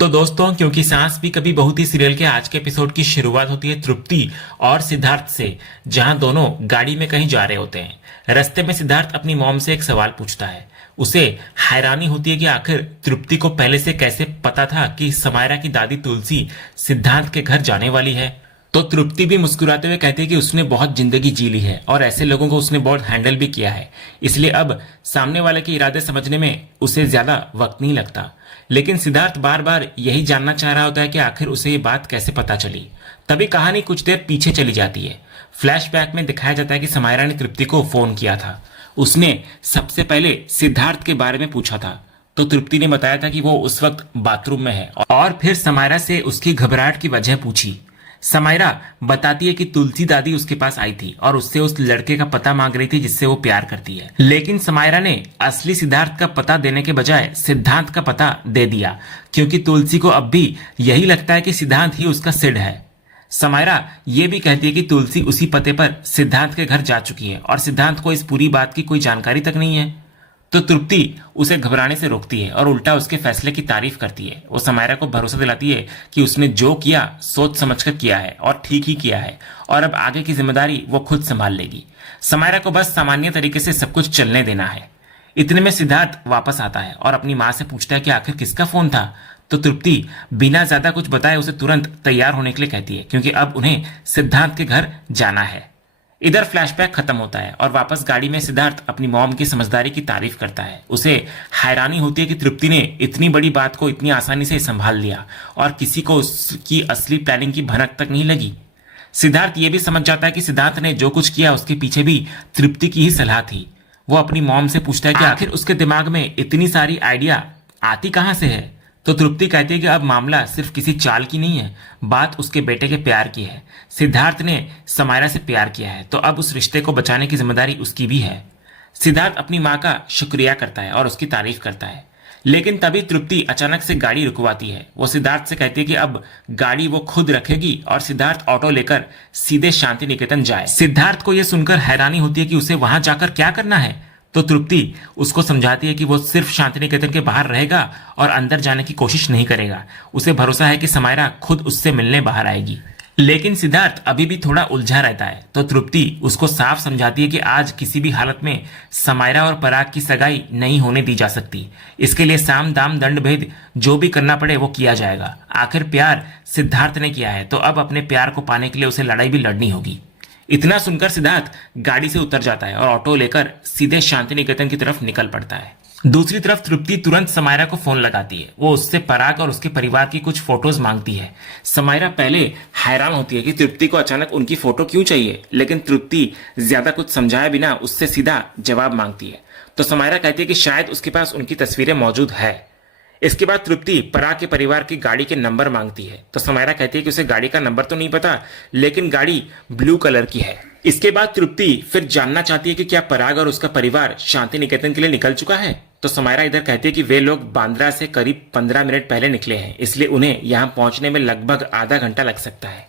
तो दोस्तों, क्योंकि सांस भी कभी बहू थी सीरियल के आज के एपिसोड की शुरुआत होती है तृप्ति और सिद्धार्थ से, जहां दोनों गाड़ी में कहीं जा रहे होते हैं। रास्ते में सिद्धार्थ अपनी मॉम से एक सवाल पूछता है। उसे हैरानी होती है कि आखिर तृप्ति को पहले से कैसे पता था कि समायरा की दादी तुलसी सिद्धार्थ के घर जाने वाली है। तो तृप्ति भी मुस्कुराते हुए कहती है कि उसने बहुत जिंदगी जी ली है और ऐसे लोगों को उसने बहुत हैंडल भी किया है, इसलिए अब सामने वाले के इरादे समझने में उसे ज्यादा वक्त नहीं लगता। लेकिन सिद्धार्थ बार बार यही जानना चाह रहा होता है कि आखिर उसे ये बात कैसे पता चली। तभी कहानी कुछ देर पीछे चली जाती है। फ्लैशबैक में दिखाया जाता है कि समायरा ने तृप्ति को फोन किया था। उसने सबसे पहले सिद्धार्थ के बारे में पूछा था, तो तृप्ति ने बताया था कि वो उस वक्त बाथरूम में है और फिर समायरा से उसकी घबराहट की वजह पूछी। समायरा बताती है कि तुलसी दादी उसके पास आई थी और उससे उस लड़के का पता मांग रही थी जिससे वो प्यार करती है। लेकिन समायरा ने असली सिद्धार्थ का पता देने के बजाय सिद्धांत का पता दे दिया, क्योंकि तुलसी को अब भी यही लगता है कि सिद्धांत ही उसका सिड है। समायरा ये भी कहती है कि तुलसी उसी पते पर सिद्धांत के घर जा चुकी है और सिद्धांत को इस पूरी बात की कोई जानकारी तक नहीं है। तो तृप्ति उसे घबराने से रोकती है और उल्टा उसके फैसले की तारीफ करती है। वो समायरा को भरोसा दिलाती है कि उसने जो किया सोच समझकर किया है और ठीक ही किया है और अब आगे की जिम्मेदारी वो खुद संभाल लेगी। समायरा को बस सामान्य तरीके से सब कुछ चलने देना है। इतने में सिद्धार्थ वापस आता है और अपनी माँ से पूछता है कि आखिर किसका फोन था। तो तृप्ति बिना ज्यादा कुछ बताए उसे तुरंत तैयार होने के लिए कहती है, क्योंकि अब उन्हें सिद्धांत के घर जाना है। इधर फ्लैशबैक खत्म होता है और वापस गाड़ी में सिद्धार्थ अपनी मॉम की समझदारी की तारीफ करता है। उसे हैरानी होती है कि तृप्ति ने इतनी बड़ी बात को इतनी आसानी से संभाल लिया और किसी को उसकी असली प्लानिंग की भनक तक नहीं लगी। सिद्धार्थ ये भी समझ जाता है कि सिद्धार्थ ने जो कुछ किया उसके पीछे भी तृप्ति की ही सलाह थी। वो अपनी मॉम से पूछता है कि आखिर उसके दिमाग में इतनी सारी आइडिया आती कहाँ से है। तो तृप्ति कहती है कि अब मामला सिर्फ किसी चाल की नहीं है, बात उसके बेटे के प्यार की है। सिद्धार्थ ने समायरा से प्यार किया है तो अब उस रिश्ते को बचाने की जिम्मेदारी उसकी भी है। सिद्धार्थ अपनी माँ का शुक्रिया करता है और उसकी तारीफ करता है, लेकिन तभी तृप्ति अचानक से गाड़ी रुकवाती है। वो सिद्धार्थ से कहती है कि अब गाड़ी वो खुद रखेगी और सिद्धार्थ ऑटो लेकर सीधे शांति निकेतन जाए। सिद्धार्थ को यह सुनकर हैरानी होती है कि उसे वहां जाकर क्या करना है। तो तृप्ति उसको समझाती है कि वो सिर्फ शांति निकेतन के बाहर रहेगा और अंदर जाने की कोशिश नहीं करेगा। उसे भरोसा है कि समायरा खुद उससे मिलने बाहर आएगी। लेकिन सिद्धार्थ अभी भी थोड़ा उलझा रहता है, तो तृप्ति उसको साफ समझाती है कि आज किसी भी हालत में समायरा और पराग की सगाई नहीं होने दी जा सकती। इसके लिए साम दाम दंड भेद जो भी करना पड़े वो किया जाएगा। आखिर प्यार सिद्धार्थ ने किया है तो अब अपने प्यार को पाने के लिए उसे लड़ाई भी लड़नी होगी। इतना सुनकर सिद्धार्थ गाड़ी से उतर जाता है और ऑटो लेकर सीधे शांति निकेतन की तरफ निकल पड़ता है। दूसरी तरफ तृप्ति तुरंत समायरा को फोन लगाती है। वो उससे पराग और उसके परिवार की कुछ फोटोज मांगती है। समायरा पहले हैरान होती है कि तृप्ति को अचानक उनकी फोटो क्यों चाहिए, लेकिन तृप्ति ज्यादा कुछ समझाए बिना उससे सीधा जवाब मांगती है। तो समायरा कहती है कि शायद उसके पास उनकी तस्वीरें मौजूद है। इसके बाद तृप्ति पराग के परिवार की गाड़ी के नंबर मांगती है। तो समायरा कहती है कि उसे गाड़ी का नंबर तो नहीं पता, लेकिन गाड़ी ब्लू कलर की है। इसके बाद तृप्ति फिर जानना चाहती है कि क्या पराग और उसका परिवार शांति निकेतन के लिए निकल चुका है। तो समायरा इधर कहती है कि वे लोग बांद्रा से करीब 15 मिनट पहले निकले हैं, इसलिए उन्हें यहाँ पहुंचने में लगभग आधा घंटा लग सकता है।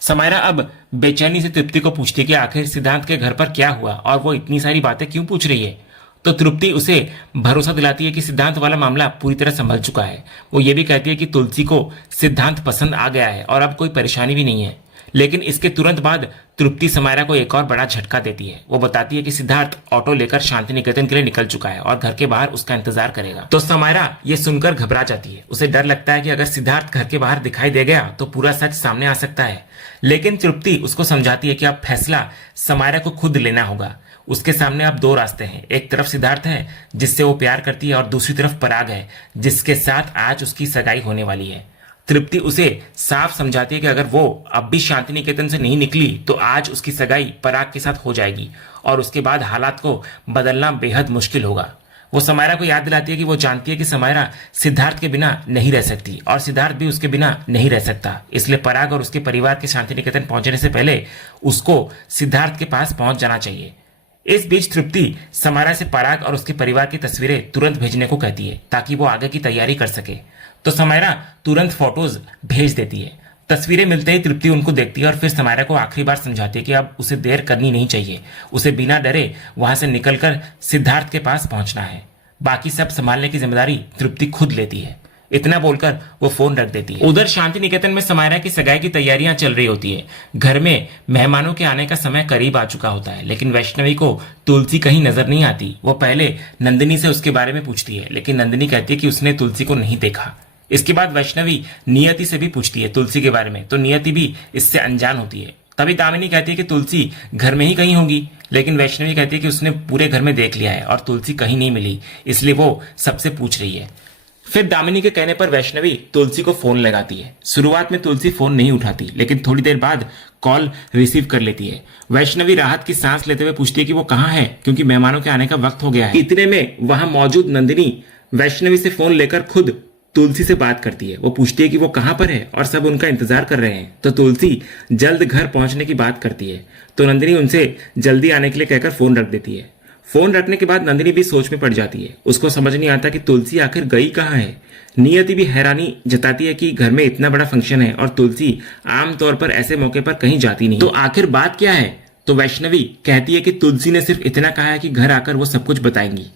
समायरा अब बेचैनी से तृप्ति को पूछती है कि आखिर सिद्धांत के घर पर क्या हुआ और वो इतनी सारी बातें क्यों पूछ रही है। तो तृप्ति उसे भरोसा दिलाती है कि सिद्धांत वाला मामला पूरी तरह संभल चुका है। वो ये भी कहती है कि तुलसी को सिद्धांत पसंद आ गया है और अब कोई परेशानी भी नहीं है। लेकिन इसके तुरंत बाद तृप्ति समायरा को एक और बड़ा झटका देती है। वो बताती है कि सिद्धार्थ ऑटो लेकर शांति निकेतन के लिए निकल चुका है और घर के बाहर उसका इंतजार करेगा। तो समायरा ये सुनकर घबरा जाती है। उसे डर लगता है कि अगर सिद्धार्थ घर के बाहर दिखाई दे गया तो पूरा सच सामने आ सकता है। लेकिन तृप्ति उसको समझाती है कि अब फैसला समायरा को खुद लेना होगा। उसके सामने अब दो रास्ते हैं। एक तरफ सिद्धार्थ है जिससे वो प्यार करती है और दूसरी तरफ पराग है जिसके साथ आज उसकी सगाई होने वाली है। तृप्ति उसे साफ समझाती है कि अगर वो अब भी शांति निकेतन से नहीं निकली तो आज उसकी सगाई पराग के साथ हो जाएगी और उसके बाद हालात को बदलना बेहद मुश्किल होगा। वो समायरा को याद दिलाती है कि वो जानती है कि समायरा सिद्धार्थ के बिना नहीं रह सकती और सिद्धार्थ भी उसके बिना नहीं रह सकता। इसलिए पराग और उसके परिवार के शांति निकेतन पहुंचने से पहले उसको सिद्धार्थ के पास पहुंच जाना चाहिए। इस बीच तृप्ति समायरा से पराग और उसके परिवार की तस्वीरें तुरंत भेजने को कहती है ताकि वो आगे की तैयारी कर सके। तो समायरा तुरंत फोटोज भेज देती है। तस्वीरें मिलते ही तृप्ति उनको देखती है और फिर समायरा को आखिरी बार समझाती है कि अब उसे देर करनी नहीं चाहिए। उसे बिना डरे वहां से निकलकर सिद्धार्थ के पास पहुंचना है। बाकी सब संभालने की जिम्मेदारी तृप्ति खुद लेती है। इतना बोलकर वो फोन रख देती है। उधर शांति निकेतन में समायरा की सगाई की तैयारियां चल रही होती है। घर में मेहमानों के आने का समय करीब आ चुका होता है, लेकिन वैष्णवी को तुलसी कहीं नजर नहीं आती। वो पहले नंदिनी से उसके बारे में पूछती है, लेकिन नंदिनी कहती है कि उसने तुलसी को नहीं देखा। इसके बाद वैष्णवी नियति से भी पूछती है तुलसी के बारे में, तो नियति भी इससे अनजान होती है। तभी दामिनी कहती है कि तुलसी घर में ही कहीं होगी, लेकिन वैष्णवी कहती है कि उसने पूरे घर में देख लिया है और तुलसी कहीं नहीं मिली, इसलिए वो सबसे पूछ रही है। फिर दामिनी के कहने पर वैष्णवी तुलसी को फोन लगाती है। शुरुआत में तुलसी फोन नहीं उठाती, लेकिन थोड़ी देर बाद कॉल रिसीव कर लेती है। वैष्णवी राहत की सांस लेते हुए पूछती है कि वो कहाँ है, क्योंकि मेहमानों के आने का वक्त हो गया है। इतने में वहां मौजूद नंदिनी वैष्णवी से फोन लेकर खुद तुलसी से बात करती है। वो पूछती है कि वो कहाँ पर है और सब उनका इंतजार कर रहे हैं। तो तुलसी जल्द घर पहुंचने की बात करती है, तो नंदिनी उनसे जल्दी आने के लिए कहकर फोन रख देती है। फोन रखने के बाद नंदिनी भी सोच में पड़ जाती है। उसको समझ नहीं आता कि तुलसी आखिर गई कहाँ है। नियति भी हैरानी जताती है कि घर में इतना बड़ा फंक्शन है और तुलसी आमतौर पर ऐसे मौके पर कहीं जाती नहीं, तो आखिर बात क्या है। तो वैष्णवी कहती है कि तुलसी ने सिर्फ इतना कहा है कि घर आकर वो सब कुछ बताएंगी।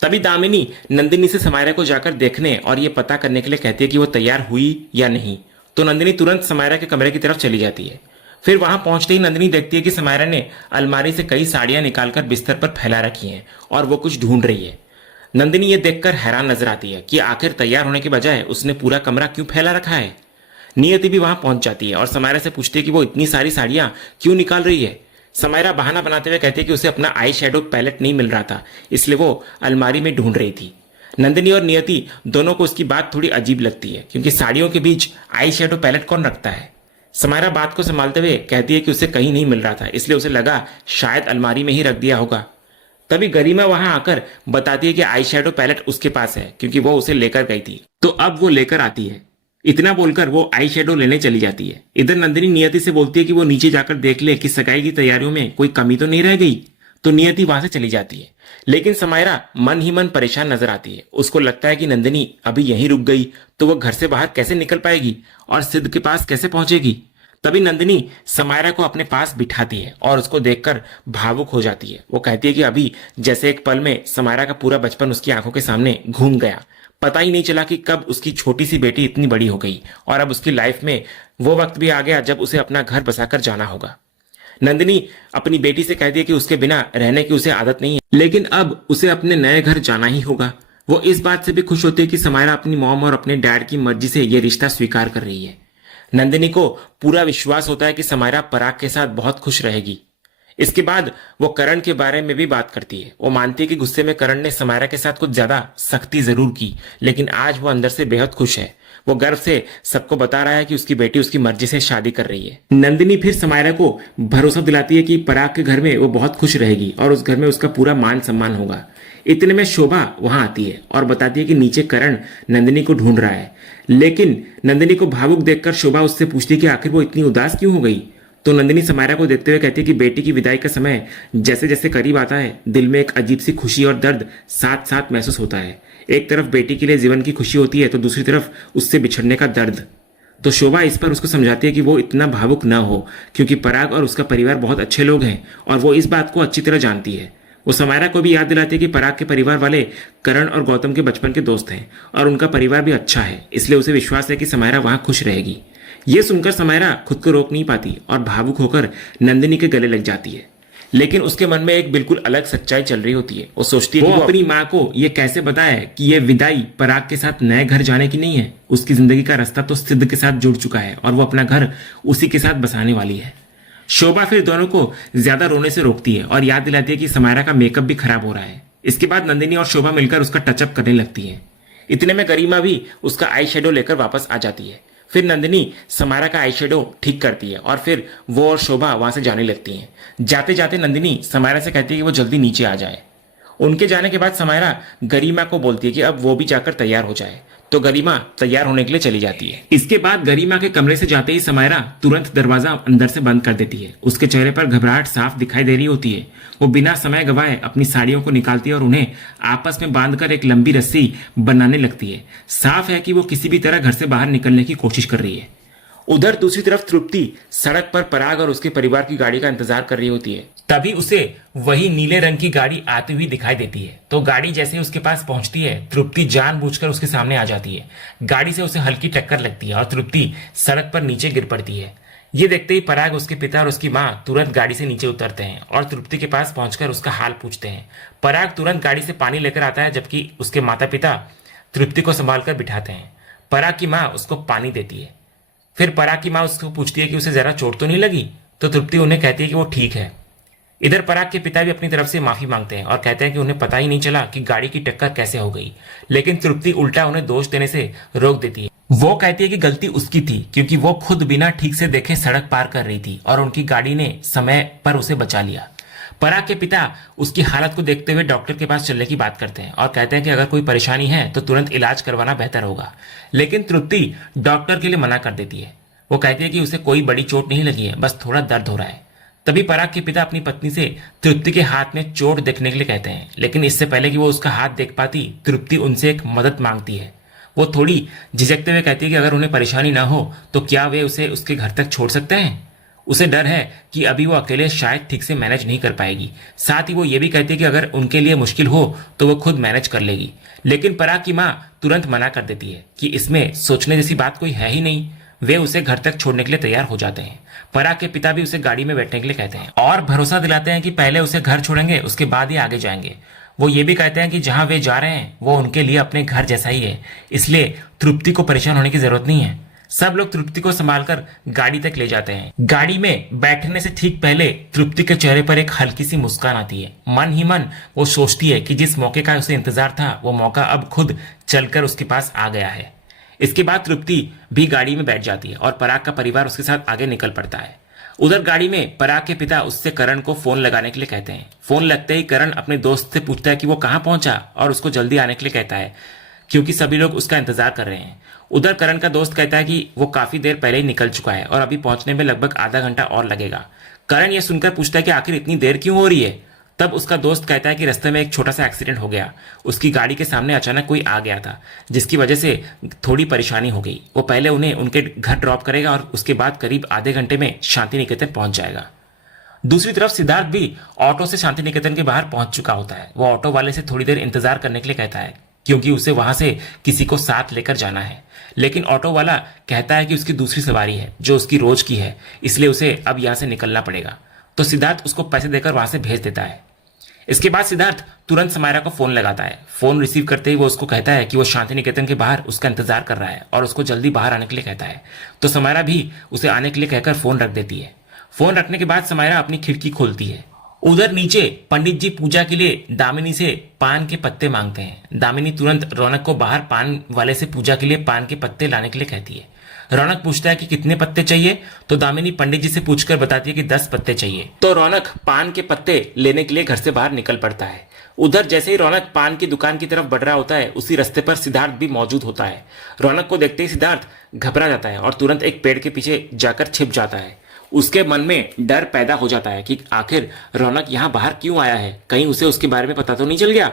तभी दामिनी नंदिनी से समायरा को जाकर देखने और ये पता करने के लिए कहती है कि वो तैयार हुई या नहीं। तो नंदिनी तुरंत समायरा के कमरे की तरफ चली जाती है। फिर वहां पहुंचते ही नंदिनी देखती है कि समायरा ने अलमारी से कई साड़ियां निकालकर बिस्तर पर फैला रखी हैं और वो कुछ ढूंढ रही है। नंदिनी ये देखकर हैरान नजर आती है कि आखिर तैयार होने के बजाय उसने पूरा कमरा क्यों फैला रखा है। नियति भी वहां पहुंच जाती है और समायरा से पूछती है कि वो इतनी सारी साड़ियां क्यों निकाल रही है। समायरा बहाना बनाते हुए कहती है कि उसे अपना आई शेडो पैलेट नहीं मिल रहा था, इसलिए वो अलमारी में ढूंढ रही थी। नंदिनी और नियति दोनों को उसकी बात थोड़ी अजीब लगती है, क्योंकि साड़ियों के बीच आई शेडो पैलेट कौन रखता है। समायरा बात को संभालते हुए कहती है कि उसे कहीं नहीं मिल रहा था, इसलिए उसे लगा शायद अलमारी में ही रख दिया होगा। तभी गरिमा वहां आकर बताती है कि आई शेडो पैलेट उसके पास है, क्योंकि वो उसे लेकर गई थी, तो अब वो लेकर आती है। इतना बोलकर वो आई शेडो लेने चली जाती है। इधर नंदिनी नियति से बोलती है कि वो नीचे जाकर देख ले कि सगाई की तैयारियों में कोई कमी तो नहीं रह गई। तो नियति वहां से चली जाती है, लेकिन समायरा मन ही मन परेशान नजर आती है। उसको लगता है कि नंदिनी अभी यहीं रुक गई तो वो घर से बाहर कैसे निकल पाएगी और सिद्ध के पास कैसे पहुंचेगी। तभी नंदिनी समायरा को अपने पास बिठाती है और उसको देखकर भावुक हो जाती है। वो कहती है कि अभी जैसे एक पल में समायरा का पूरा बचपन उसकी आंखों के सामने घूम गया। पता ही नहीं चला कि कब उसकी छोटी सी बेटी इतनी बड़ी हो गई और अब उसकी लाइफ में वो वक्त भी आ गया जब उसे अपना घर बसाकर जाना होगा। नंदिनी अपनी बेटी से कहती है कि उसके बिना रहने की उसे आदत नहीं है, लेकिन अब उसे अपने नए घर जाना ही होगा। वो इस बात से भी खुश होती है कि समायरा अपनी मॉम और अपने डैड की मर्जी से ये रिश्ता स्वीकार कर रही है। नंदिनी को पूरा विश्वास होता है कि समायरा पराग के साथ बहुत खुश रहेगी। इसके बाद वो करण के बारे में भी बात करती है। वो मानती है कि गुस्से में करण ने समायरा के साथ कुछ ज्यादा सख्ती जरूर की, लेकिन आज वो अंदर से बेहद खुश है। वो गर्व से सबको बता रहा है कि उसकी बेटी उसकी मर्जी से शादी कर रही है। नंदिनी फिर समायरा को भरोसा दिलाती है कि पराग के घर में वो बहुत खुश रहेगी और उस घर में उसका पूरा मान सम्मान होगा। इतने में शोभा वहां आती है और बताती है कि नीचे करण नंदिनी को ढूंढ रहा है, लेकिन नंदिनी को भावुक देखकर शोभा उससे पूछती है कि आखिर वो इतनी उदास क्यों हो गई। तो नंदिनी समायरा को देखते हुए कहती है कि बेटी की विदाई का समय जैसे जैसे करीब आता है, दिल में एक अजीब सी खुशी और दर्द साथ साथ महसूस होता है। एक तरफ बेटी के लिए जीवन की खुशी होती है, तो दूसरी तरफ उससे बिछड़ने का दर्द। तो शोभा इस पर उसको समझाती है कि वो इतना भावुक न हो, क्योंकि पराग और उसका परिवार बहुत अच्छे लोग हैं और वो इस बात को अच्छी तरह जानती है। वो समायरा को भी याद दिलाती है कि पराग के परिवार वाले करण और गौतम के बचपन के दोस्त हैं और उनका परिवार भी अच्छा है, इसलिए उसे विश्वास है कि समायरा वहां खुश रहेगी। ये सुनकर समायरा खुद को रोक नहीं पाती और भावुक होकर नंदिनी के गले लग जाती है, लेकिन उसके मन में एक बिल्कुल अलग सच्चाई चल रही होती है। वो सोचती है कि वो अपनी माँ को ये कैसे बताए कि ये विदाई पराग के साथ नए घर जाने की नहीं है। उसकी जिंदगी का रास्ता तो सिद्ध के साथ जुड़ चुका है और वो अपना घर उसी के साथ बसाने वाली है। शोभा फिर दोनों को ज्यादा रोने से रोकती है और याद दिलाती है कि समायरा का मेकअप भी खराब हो रहा है। इसके बाद नंदिनी और शोभा मिलकर उसका टचअप करने लगती है। इतने में गरिमा भी उसका आई शेडो लेकर वापस आ जाती है। फिर नंदिनी समायरा का आई शेडो ठीक करती है और फिर वो और शोभा वहां से जाने लगती हैं। जाते जाते नंदिनी समायरा से कहती है कि वो जल्दी नीचे आ जाए। उनके जाने के बाद समायरा गरिमा को बोलती है कि अब वो भी जाकर तैयार हो जाए, तो गरिमा तैयार होने के लिए चली जाती है। इसके बाद गरिमा के कमरे से जाते ही समायरा तुरंत दरवाजा अंदर से बंद कर देती है। उसके चेहरे पर घबराहट साफ दिखाई दे रही होती है। वो बिना समय गवाए अपनी साड़ियों को निकालती है और उन्हें आपस में बांधकर एक लंबी रस्सी बनाने लगती है। साफ है कि वो किसी भी तरह घर से बाहर निकलने की कोशिश कर रही है। उधर दूसरी तरफ तृप्ति सड़क पर पराग और उसके परिवार की गाड़ी का इंतजार कर रही होती है। तभी उसे वही नीले रंग की गाड़ी आती हुई दिखाई देती है। तो गाड़ी जैसे ही उसके पास पहुंचती है, तृप्ति जानबूझकर उसके सामने आ जाती है। गाड़ी से उसे हल्की टक्कर लगती है और तृप्ति सड़क पर नीचे गिर पड़ती है। ये देखते ही पराग, उसके पिता और उसकी माँ तुरंत गाड़ी से नीचे उतरते हैं और तृप्ति के पास पहुंचकर उसका हाल पूछते हैं। पराग तुरंत गाड़ी से पानी लेकर आता है, जबकि उसके माता पिता तृप्ति को संभाल कर बिठाते हैं। पराग की माँ उसको पानी देती है। फिर पराग की माँ उसको पूछती है कि उसे जरा चोट तो नहीं लगी, तो तृप्ति उन्हें कहती है कि वो ठीक है। इधर पराग के पिता भी अपनी तरफ से माफी मांगते हैं और कहते हैं कि उन्हें पता ही नहीं चला कि गाड़ी की टक्कर कैसे हो गई। लेकिन तृप्ति उल्टा उन्हें दोष देने से रोक देती है। वो कहती है कि गलती उसकी थी, क्योंकि वो खुद बिना ठीक से देखे सड़क पार कर रही थी और उनकी गाड़ी ने समय पर उसे बचा लिया। पराग के पिता उसकी हालत को देखते हुए डॉक्टर के पास चलने की बात करते हैं और कहते हैं कि अगर कोई परेशानी है तो तुरंत इलाज करवाना बेहतर होगा। लेकिन तृप्ति डॉक्टर के लिए मना कर देती है। वो कहती है कि उसे कोई बड़ी चोट नहीं लगी है, बस थोड़ा दर्द हो रहा है। तभी पराग के पिता अपनी पत्नी से तृप्ति के हाथ में चोट देखने के लिए कहते हैं, लेकिन इससे पहले कि वो उसका हाथ देख पाती, तृप्ति उनसे एक मदद मांगती है। वो थोड़ी झिझकते हुए कहती है कि अगर उन्हें परेशानी ना हो तो क्या वे उसे उसके घर तक छोड़ सकते हैं। उसे डर है कि अभी वो अकेले शायद ठीक से मैनेज नहीं कर पाएगी। साथ ही वो ये भी कहती है कि अगर उनके लिए मुश्किल हो तो वो खुद मैनेज कर लेगी। लेकिन पराग की माँ तुरंत मना कर देती है कि इसमें सोचने जैसी बात कोई है ही नहीं। वे उसे घर तक छोड़ने के लिए तैयार हो जाते हैं। पराग के पिता भी उसे गाड़ी में बैठने के लिए कहते हैं और भरोसा दिलाते हैं कि पहले उसे घर छोड़ेंगे, उसके बाद ही आगे जाएंगे। वो ये भी कहते हैं कि जहां वे जा रहे हैं वो उनके लिए अपने घर जैसा ही है, इसलिए तृप्ति को परेशान होने की जरूरत नहीं है। सब लोग तृप्ति को संभालकर गाड़ी तक ले जाते हैं। गाड़ी में बैठने से ठीक पहले तृप्ति के चेहरे पर एक हल्की सी मुस्कान आती है। मन ही मन वो सोचती है कि जिस मौके का उसे इंतजार था, वो मौका अब खुद चलकर उसके पास आ गया है। इसके बाद तृप्ति भी गाड़ी में बैठ जाती है और पराग का परिवार उसके साथ आगे निकल पड़ता है। उधर गाड़ी में पराग के पिता उससे करण को फोन लगाने के लिए कहते हैं। फोन लगते ही करण अपने दोस्त से पूछता है कि वो कहाँ पहुंचा और उसको जल्दी आने के लिए कहता है, क्योंकि सभी लोग उसका इंतजार कर रहे हैं। उधर करण का दोस्त कहता है कि वो काफी देर पहले ही निकल चुका है और अभी पहुंचने में लगभग आधा घंटा और लगेगा। करण यह सुनकर पूछता है कि आखिर इतनी देर क्यों हो रही है। तब उसका दोस्त कहता है कि रास्ते में एक छोटा सा एक्सीडेंट हो गया। उसकी गाड़ी के सामने अचानक कोई आ गया था, जिसकी वजह से थोड़ी परेशानी हो गई। वो पहले उन्हें उनके घर ड्रॉप करेगा और उसके बाद करीब आधे घंटे में शांति निकेतन पहुंच जाएगा। दूसरी तरफ सिद्धार्थ भी ऑटो से शांति निकेतन के बाहर पहुंच चुका होता है। वो ऑटो वाले से थोड़ी देर इंतजार करने के लिए कहता है, क्योंकि उसे वहां से किसी को साथ लेकर जाना है। लेकिन ऑटो वाला कहता है कि उसकी दूसरी सवारी है जो उसकी रोज की है, इसलिए उसे अब यहां से निकलना पड़ेगा। तो सिद्धार्थ उसको पैसे देकर वहां से भेज देता है। इसके बाद सिद्धार्थ तुरंत समायरा को फोन लगाता है। फोन रिसीव करते ही वो उसको कहता है कि वो शांति निकेतन के बाहर उसका इंतजार कर रहा है और उसको जल्दी बाहर आने के लिए कहता है। तो समायरा भी उसे आने के लिए कहकर फोन रख देती है। फोन रखने के बाद समायरा अपनी खिड़की खोलती है। उधर नीचे पंडित जी पूजा के लिए दामिनी से पान के पत्ते मांगते हैं। दामिनी तुरंत रौनक को बाहर पान वाले से पूजा के लिए पान के पत्ते लाने के लिए कहती है। रौनक पूछता है कि कितने पत्ते चाहिए, तो दामिनी पंडित जी से पूछकर बताती है कि 10 पत्ते चाहिए। तो रौनक पान के पत्ते लेने के लिए घर से बाहर निकल पड़ता है। उधर जैसे ही रौनक पान की दुकान की तरफ बढ़ रहा होता है, उसी रास्ते पर सिद्धार्थ भी मौजूद होता है। रौनक को देखते ही सिद्धार्थ घबरा जाता है और तुरंत एक पेड़ के पीछे जाकर छिप जाता है। उसके मन में डर पैदा हो जाता है कि आखिर रौनक यहाँ बाहर क्यों आया है, कहीं उसे उसके बारे में पता तो नहीं चल गया।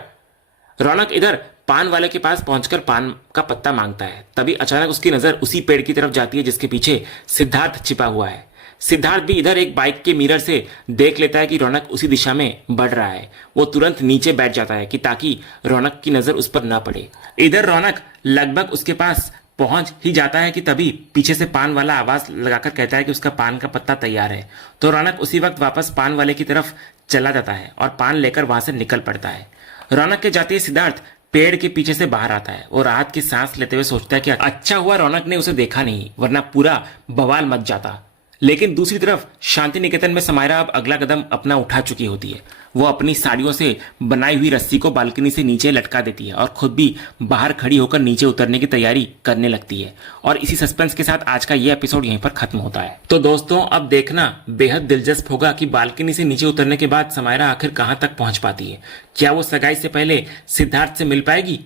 रौनक इधर पान वाले के पास पहुंचकर पान का पत्ता मांगता है। तभी अचानक उसकी नजर उसी पेड़ की तरफ जाती है जिसके पीछे सिद्धार्थ छिपा हुआ है। सिद्धार्थ भी इधर एक बाइक के मिरर से देख लेता है कि रौनक उसी दिशा में बढ़ रहा है। वो तुरंत नीचे बैठ जाता है कि ताकि रौनक की नजर उस पर न पड़े। इधर रौनक लगभग उसके पास पहुंच ही जाता है कि तभी पीछे से पान वाला आवाज लगाकर कहता है कि उसका पान का पत्ता तैयार है। तो रौनक उसी वक्त वापस पान वाले की तरफ चला जाता है और पान लेकर वहां से निकल पड़ता है। रौनक के जाते ही सिद्धार्थ पेड़ के पीछे से बाहर आता है और राहत की सांस लेते हुए सोचता है कि अच्छा हुआ रौनक ने उसे देखा नहीं, वरना पूरा बवाल मच जाता। लेकिन दूसरी तरफ शांति निकेतन में समायरा अब अगला कदम अपना उठा चुकी होती है। वो अपनी साड़ियों से बनाई हुई रस्सी को बालकनी से नीचे लटका देती है और खुद भी बाहर खड़ी होकर नीचे उतरने की तैयारी करने लगती है। और इसी सस्पेंस के साथ आज का ये एपिसोड यहीं पर खत्म होता है। तो दोस्तों अब देखना बेहद दिलचस्प होगा कि बालकनी से नीचे उतरने के बाद समायरा आखिर कहां तक पहुंच पाती है। क्या वो सगाई से पहले सिद्धार्थ से मिल पाएगी,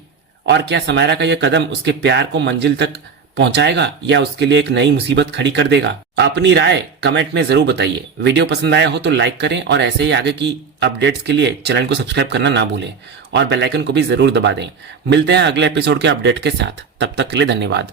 और क्या समायरा का यह कदम उसके प्यार को मंजिल तक पहुंचाएगा या उसके लिए एक नई मुसीबत खड़ी कर देगा। अपनी राय कमेंट में जरूर बताइए। वीडियो पसंद आया हो तो लाइक करें और ऐसे ही आगे की अपडेट्स के लिए चैनल को सब्सक्राइब करना ना भूलें और बेल आइकन को भी जरूर दबा दें। मिलते हैं अगले एपिसोड के अपडेट के साथ, तब तक के लिए धन्यवाद।